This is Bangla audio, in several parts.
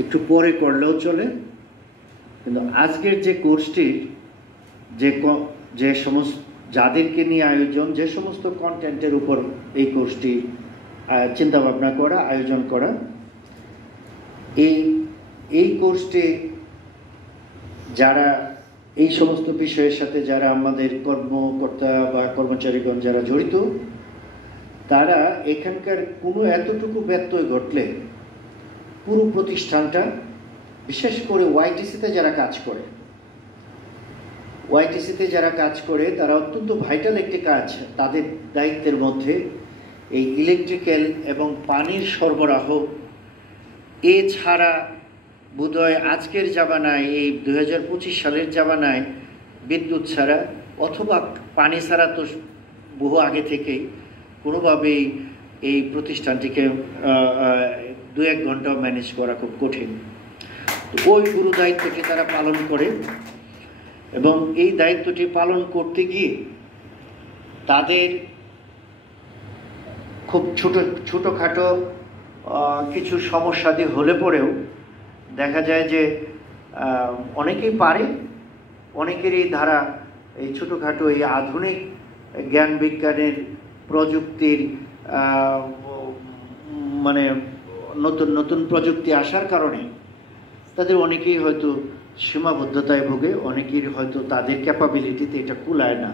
একটু পরে করলেও চলে, কিন্তু আজকের যে কোর্সটির যে সমস্ত যাদেরকে নিয়ে আয়োজন, যে সমস্ত কন্টেন্টের উপর এই কোর্সটি চিন্তাভাবনা করা, আয়োজন করা, এই কোর্সটি যারা এই সমস্ত বিষয়ের সাথে যারা আমাদের কর্মকর্তা বা কর্মচারীগণ যারা জড়িত, তারা এখানকার কোনো এতটুকু ব্যত্যয় ঘটলে পুরো প্রতিষ্ঠানটা, বিশেষ করে ওয়াইটিসিতে যারা কাজ করে তারা অত্যন্ত ভাইটাল একটি কাজ, তাদের দায়িত্বের মধ্যে এই ইলেকট্রিক্যাল এবং পানির সরবরাহ। এছাড়া বোধহয় আজকের জামানায়, এই 2025 সালের জামানায় বিদ্যুৎ ছাড়া অথবা পানি ছাড়া তো বহু আগে থেকেই কোনোভাবেই এই প্রতিষ্ঠানটিকে 2-1 ঘন্টা ম্যানেজ করা খুব কঠিন। ওই গুরু দায়িত্বটি তারা পালন করে, এবং এই দায়িত্বটি পালন করতে গিয়ে তাদের খুব ছোটোখাটো কিছু সমস্যাদি হলে পরেও দেখা যায় যে অনেকেই পারে, অনেকেরই ধারা এই ছোটোখাটো এই আধুনিক জ্ঞান বিজ্ঞানের প্রযুক্তির মানে নতুন নতুন প্রযুক্তি আসার কারণে তাদের অনেকেই হয়তো সীমাবদ্ধতায় ভোগে, অনেকের হয়তো তাদের ক্যাপাবিলিটিতে এটা কুলায় না,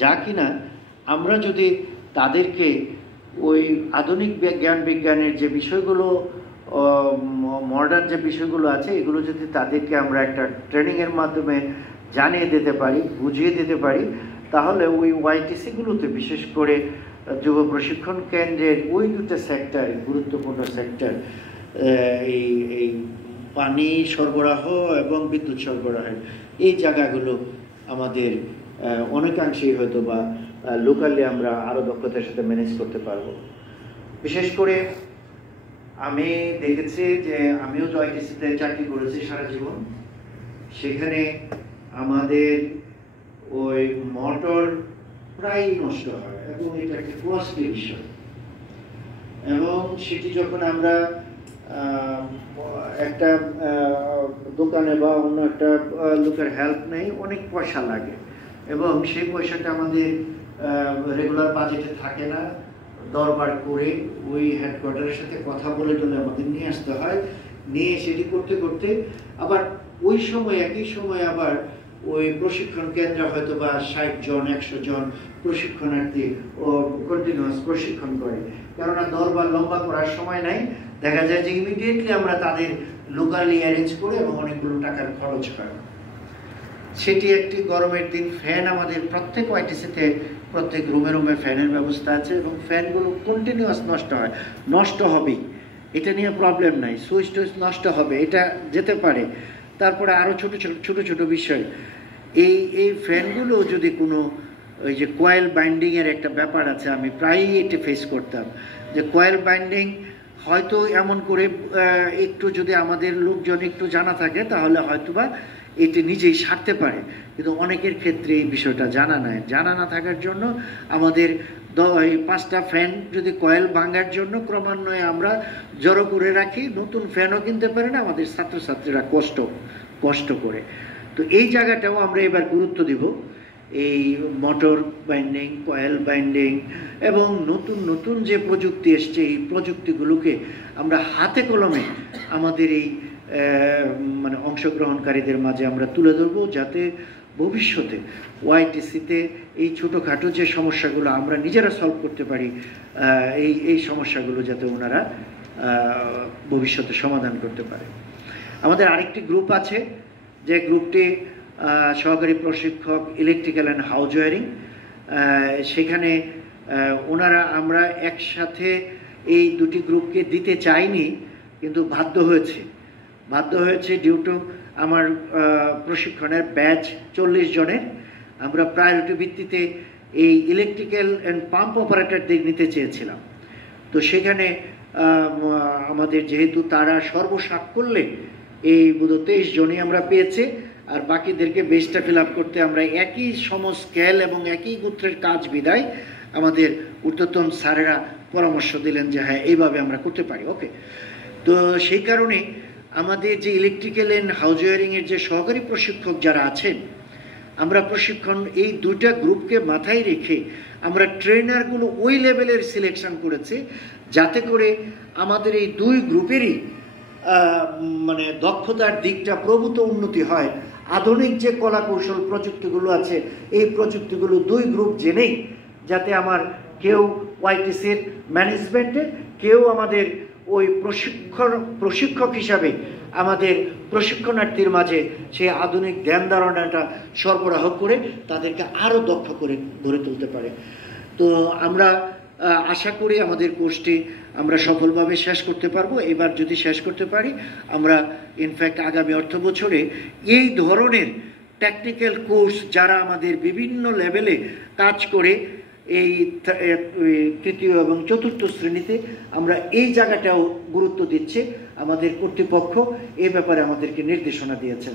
যা কিনা আমরা যদি তাদেরকে ওই আধুনিক জ্ঞান বিজ্ঞানের যে বিষয়গুলো, মডার্ন যে বিষয়গুলো আছে, এগুলো যদি তাদেরকে আমরা একটা ট্রেনিংয়ের মাধ্যমে জানিয়ে দিতে পারি, বুঝিয়ে দিতে পারি, তাহলে ওই ওয়াইটিসিগুলোতে, বিশেষ করে যুব প্রশিক্ষণ কেন্দ্রের ওই দুটো সেক্টর, গুরুত্বপূর্ণ সেক্টর, এই পানি সরবরাহ এবং বিদ্যুৎ সরবরাহের এই জায়গাগুলো আমাদের অনেকাংশেই হয়তো বা লোকালি আমরা আরও দক্ষতার সাথে ম্যানেজ করতে পারবো। বিশেষ করে আমি দেখেছি যে আমিও তো আইটিসিতে চাকরি করেছি সারা জীবন, সেখানে আমাদের ওই মোটর প্রায় নষ্ট হয় এবং এটা একটা কস্টলি বিষয়, এবং সেটি যখন আমরা একটা দোকানে বা অন্য একটা লোকের হেল্প নেই, অনেক পয়সা লাগে, এবং সেই পয়সাটা আমাদের রেগুলার বাজেটে থাকে না। দরবার করে ওই হেডকোয়ার্টারের সাথে কথা বলে টলে আমাদের নিয়ে আসতে হয়, নিয়ে সেটি করতে করতে আবার ওই সময়, একই সময় আবার ওই প্রশিক্ষণ কেন্দ্রে হয়তো বা 60 জন 100 জন প্রশিক্ষণার্থী ও কন্টিনিউয়াস প্রশিক্ষণ করে, কেননা দরবার লম্বা করার সময় নাই। দেখা যায় যে ইমিডিয়েটলি আমরা তাদের লোকালি অ্যারেঞ্জ করে এবং অনেকগুলো টাকার খরচ হয়। সেটি একটি গরমের দিন, ফ্যান আমাদের প্রত্যেক ওয়াইটিসিতে প্রত্যেক রুমে রুমে ফ্যানের ব্যবস্থা আছে, এবং ফ্যানগুলো কন্টিনিউয়াস নষ্ট হবেই, এটা নিয়ে প্রবলেম নাই। সুইচ টুইচ নষ্ট হবে, এটা যেতে পারে। তারপরে আরও ছোট বিষয়, এই ফ্যানগুলো যদি কোনো ওই যে কয়েল বাইন্ডিংয়ের একটা ব্যাপার আছে, আমি প্রায়ই এটি ফেস করতাম, যে কয়েল বাইন্ডিং হয়তো এমন করে একটু যদি আমাদের লোকজন একটু জানা থাকে তাহলে হয়তোবা এটি নিজেই সারতে পারে, কিন্তু অনেকের ক্ষেত্রে এই বিষয়টা জানা না থাকার জন্য আমাদের 5টা ফ্যান যদি কয়েল ভাঙার জন্য ক্রমান্বয়ে আমরা জড়ো করে রাখি, নতুন ফ্যানও কিনতে পারে না আমাদের ছাত্রছাত্রীরা কষ্ট করে। তো এই জায়গাটাও আমরা এবার গুরুত্ব দিব, এই মোটর বাইন্ডিং, কয়েল বাইন্ডিং এবং নতুন যে প্রযুক্তি এসছে, এই প্রযুক্তিগুলোকে আমরা হাতে কলমে আমাদের এই মানে অংশগ্রহণকারীদের মাঝে আমরা তুলে ধরবো, যাতে ভবিষ্যতে ওয়াইটিসিতে এই ছোটোখাটো যে সমস্যাগুলো আমরা নিজেরা সলভ করতে পারি, এই সমস্যাগুলো যাতে ওনারা ভবিষ্যতে সমাধান করতে পারে। আমাদের আরেকটি গ্রুপ আছে, যে গ্রুপটি সহকারী প্রশিক্ষক ইলেকট্রিক্যাল অ্যান্ড হাউস ওয়্যারিং। সেখানে আমরা একসাথে এই দুটি গ্রুপকে দিতে চাইনি, কিন্তু বাধ্য হয়েছে ডিউ টু আমার প্রশিক্ষণের ব্যাচ 40 জনের। আমরা প্রায়োরিটি ভিত্তিতে এই ইলেকট্রিক্যাল অ্যান্ড পাম্প অপারেটরদের নিতে চেয়েছিলাম। তো সেখানে আমাদের যেহেতু তারা সর্বসাকল্যে এই বোধহয় 23 জনই আমরা পেয়েছি, আর বাকিদেরকে বেসটা ফিল আপ করতে আমরা একই স্কেল এবং একই গোত্রের কাজ বিদায় আমাদের ঊর্ধ্বতন স্যারেরা পরামর্শ দিলেন যে হ্যাঁ এইভাবে আমরা করতে পারি। ওকে, তো সেই কারণে আমাদের যে ইলেকট্রিক্যাল অ্যান্ড হাউস ওয়্যারিংয়ের যে সহকারী প্রশিক্ষক যারা আছেন, আমরা প্রশিক্ষণ এই দুইটা গ্রুপকে মাথায় রেখে আমরা ট্রেনারগুলো ওই লেভেলের সিলেকশন করেছি যাতে করে আমাদের এই দুই গ্রুপেরই মানে দক্ষতার দিকটা প্রভূত উন্নতি হয়। আধুনিক যে কলা কৌশল প্রযুক্তিগুলো আছে, এই প্রযুক্তিগুলো দুই গ্রুপ জেনেই যাতে আমার কেউ ওয়াইটিসির ম্যানেজমেন্টে, কেউ আমাদের ওই প্রশিক্ষক হিসাবে আমাদের প্রশিক্ষণার্থীর মাঝে সেই আধুনিক ধ্যান ধারণাটা সরবরাহ করে তাদেরকে আরও দক্ষ করে গড়ে তুলতে পারে। তো আমরা আশা করি আমাদের কোর্সটি আমরা সফলভাবে শেষ করতে পারবো। এবার যদি শেষ করতে পারি, আমরা ইনফ্যাক্ট আগামী অর্থ বছরে এই ধরনের টেকনিক্যাল কোর্স যারা আমাদের বিভিন্ন লেভেলে কাজ করে এই তৃতীয় এবং চতুর্থ শ্রেণীতে, আমরা এই জায়গাটাও গুরুত্ব দিচ্ছি। আমাদের কর্তৃপক্ষ এ ব্যাপারে আমাদেরকে নির্দেশনা দিয়েছেন।